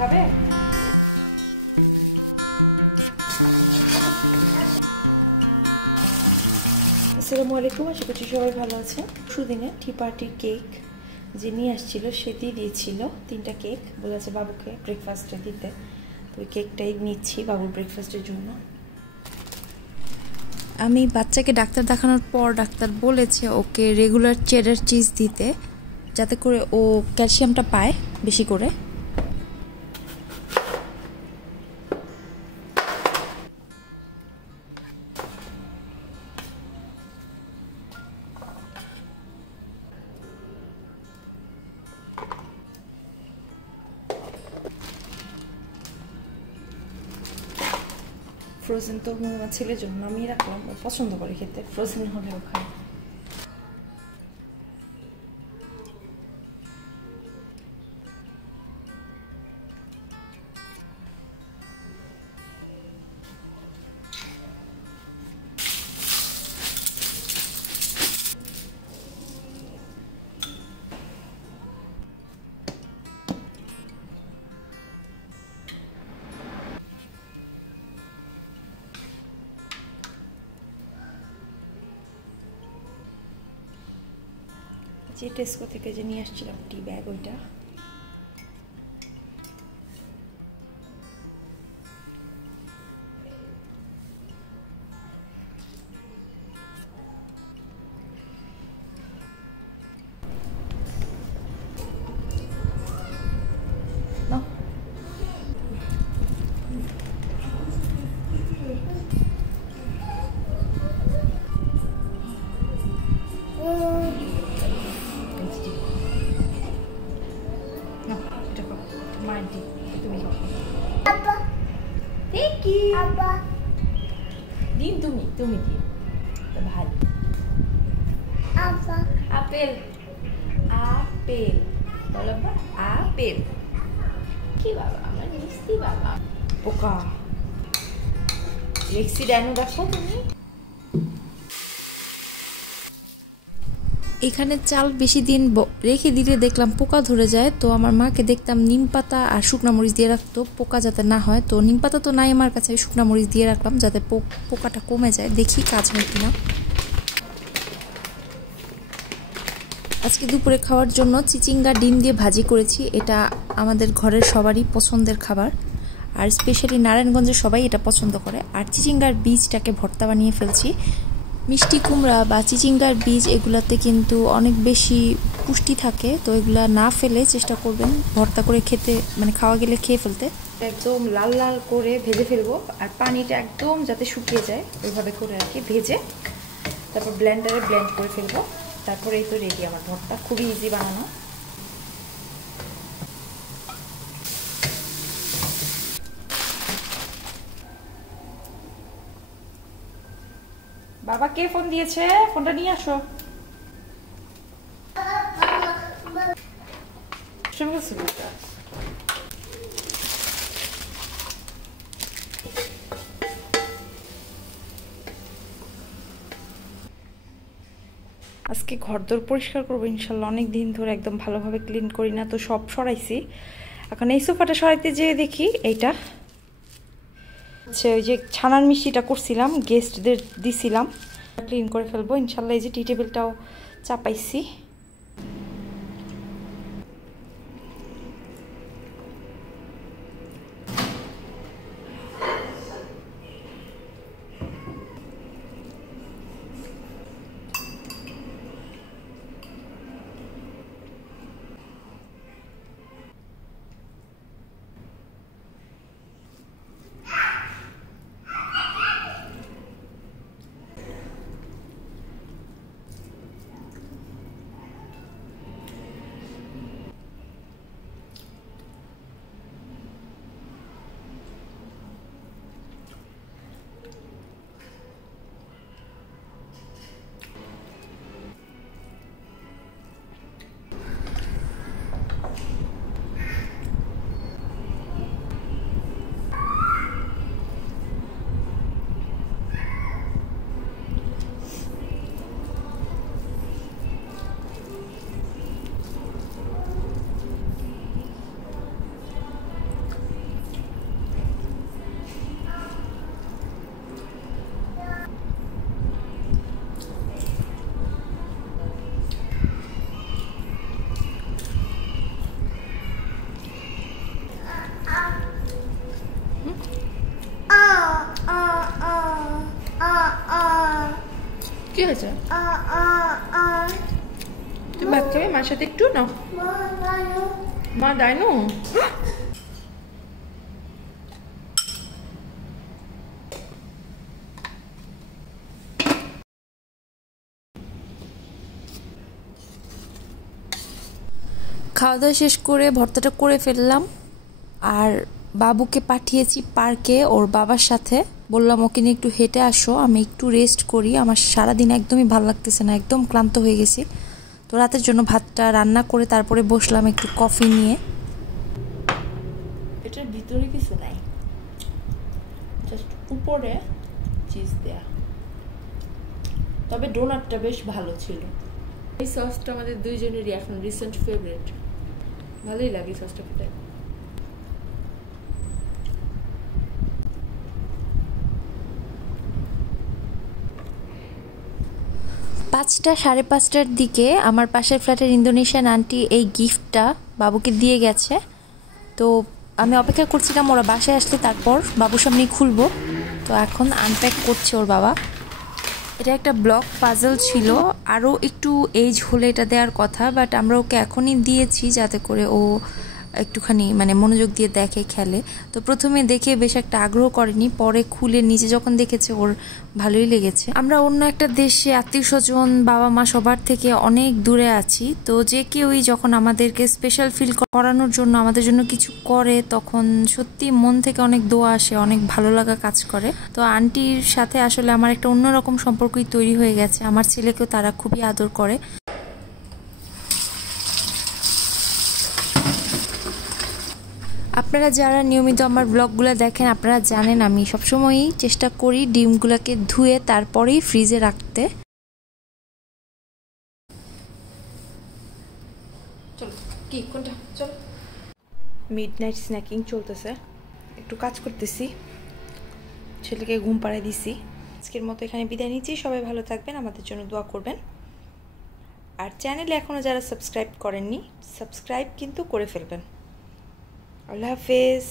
খাবে? আসসালামু আলাইকুম, আশা করছি সবাই ভালো আছেন। সুদিনে টি পার্টির কেক যে নিয়ে আসছিল সে দিয়ে দিয়েছিল 3টা কেক, বলেছে বাবুকে ব্রেকফাস্টে দিতে। তো ওই কেকটাই নিচ্ছি বাবুর ব্রেকফাস্টের জন্য। আমি বাচ্চাকে ডাক্তার দেখানোর পর ডাক্তার বলেছে ওকে রেগুলার চেডার চিজ দিতে, যাতে করে ও ক্যালসিয়ামটা পায় বেশি করে। ফ্রোজেন তো আমার ছেলের জন্য নামিয়ে রাখলাম, ও পছন্দ করে খেতে, ফ্রোজেন হলেও খায়। যে টেস্কো থেকে যে নিয়ে আসছিলাম টি ব্যাগ, ওইটা দিন তুমি তুমি দিন ভাই। আপেল আপেল বলো, আপেল। কি বাবা আমার মিষ্টি বাবা। পোকা লেক্সি ডাইনো দেখো তুমি। এখানে চাল বেশি দিন রেখে দিলে দেখলাম পোকা ধরে যায়, তো আমার মাকে দেখতাম নিম পাতা আর শুকনা মরিচ দিয়ে রাখতো পোকা যাতে না হয়। তো নিম পাতা তো নাই আমার কাছে, শুকনা মরিচ দিয়ে রাখলাম যাতে পোকাটা কমে যায়। দেখি কাজ হয় কিনা। আজকে দুপুরে খাওয়ার জন্য চিচিঙ্গা ডিম দিয়ে ভাজি করেছি। এটা আমাদের ঘরের সবারই পছন্দের খাবার, আর স্পেশালি নারায়ণগঞ্জের সবাই এটা পছন্দ করে। আর চিচিঙ্গার বীজটাকে ভর্তা বানিয়ে ফেলছি। মিষ্টি কুমড়া বা চিচিঙ্গার বীজ এগুলাতে কিন্তু অনেক বেশি পুষ্টি থাকে, তো এগুলা না ফেলে চেষ্টা করবেন ভর্তা করে খেতে, মানে খাওয়া গেলে খেয়ে ফেলতে। একদম লাল লাল করে ভেজে ফেলবো, আর পানিটা একদম যাতে শুকিয়ে যায় ওইভাবে করে আর কি ভেজে তারপর ব্লেন্ডারে ব্লেন্ড করে ফেলবো। তারপরে এই তো রেডি আমার ভর্তা, খুবই ইজি বানানো। বাবা কে ফোন দিয়েছে? ফোনটা নিয়ে আসো। আজকে ঘরদোর পরিষ্কার করবো ইনশাল্লাহ। অনেক দিন ধরে একদম ভালোভাবে ক্লিন করি না, তো সব সরাইছি। এখন এই সোফাটা সরাইতে যেয়ে দেখি এইটা আচ্ছা, ওই যে ছানার মিষ্টিটা করছিলাম, গেস্টদের দিছিলাম, ক্লিন করে ফেলবো ইনশাল্লাহ। এই যে টি টেবিলটাও চাপাইছি। কি হয়েছে? তুমি ভাত খাবে মার সাথে একটু? নাও মা দাইনু। খাওয়া দাওয়া শেষ করে ভর্তাটা করে ফেললাম, আর বাবুকে পাঠিয়েছি পার্কে ওর বাবার সাথে। বললাম ওকে নিয়ে একটু হেঁটে আসো, আমি একটু রেস্ট করি, আমার সারাদিন একদমই ভালো লাগতেছে না, একদম ক্লান্ত হয়ে গেছি। তো রাতের জন্য ভাতটা রান্না করে তারপরে বসলাম একটু কফি নিয়ে। এটার ভিতরে কিছু নাই, জাস্ট উপরে চিজ দেয়া, তবে ডোনাটটা বেশ ভালো ছিল। এই সসটা আমাদের দুইজনেরই এখন রিসেন্ট ফেভারিট, ভালোই লাগে সসটা খেতে। পাঁচটা 5:30টার দিকে আমার পাশের ফ্ল্যাটের ইন্দোনেশিয়ান আন্টি এই গিফটটা বাবুকে দিয়ে গেছে। তো আমি অপেক্ষা করছিলাম ওরা বাসায় আসলে তারপর বাবুর সামনেই খুলবো। তো এখন আনপ্যাক করছে ওর বাবা। এটা একটা ব্লক পাজল ছিল, আরও একটু এজ হলে এটা দেওয়ার কথা, বাট আমরা ওকে এখনই দিয়েছি যাতে করে ও একটুখানি মানে মনোযোগ দিয়ে দেখে, খেলে। তো প্রথমে দেখে বেশ একটা আগ্রহ করেনি, পরে খুলে নিজে যখন দেখেছে ওর ভালোই লেগেছে। আমরা অন্য একটা দেশে আত্মীয় স্বজন বাবা মা সবার থেকে অনেক দূরে আছি, তো যে কেউই যখন আমাদেরকে স্পেশাল ফিল করানোর জন্য আমাদের জন্য কিছু করে তখন সত্যি মন থেকে অনেক দোয়া আসে, অনেক ভালো লাগা কাজ করে। তো আন্টির সাথে আসলে আমার একটা অন্যরকম সম্পর্কই তৈরি হয়ে গেছে। আমার ছেলেকেও তারা খুবই আদর করে। আপনারা যারা নিয়মিত আমার ব্লগগুলো দেখেন আপনারা জানেন আমি সবসময়ই চেষ্টা করি ডিমগুলোকে ধুয়ে তারপরেই ফ্রিজে রাখতে। চলো কি কোনটা, চলো। মিডনাইট স্ন্যাকিং চলতেছে, একটু কাজ করতেছি, ছেলেকে ঘুম পাড়ায় দিছি। আজকের মতো এখানে বিদায় নিচ্ছি, সবাই ভালো থাকবেন, আমাদের জন্য দোয়া করবেন। আর চ্যানেলে এখনও যারা সাবস্ক্রাইব করেননি সাবস্ক্রাইব কিন্তু করে ফেলবেন। আল্লাহ হাফেজ।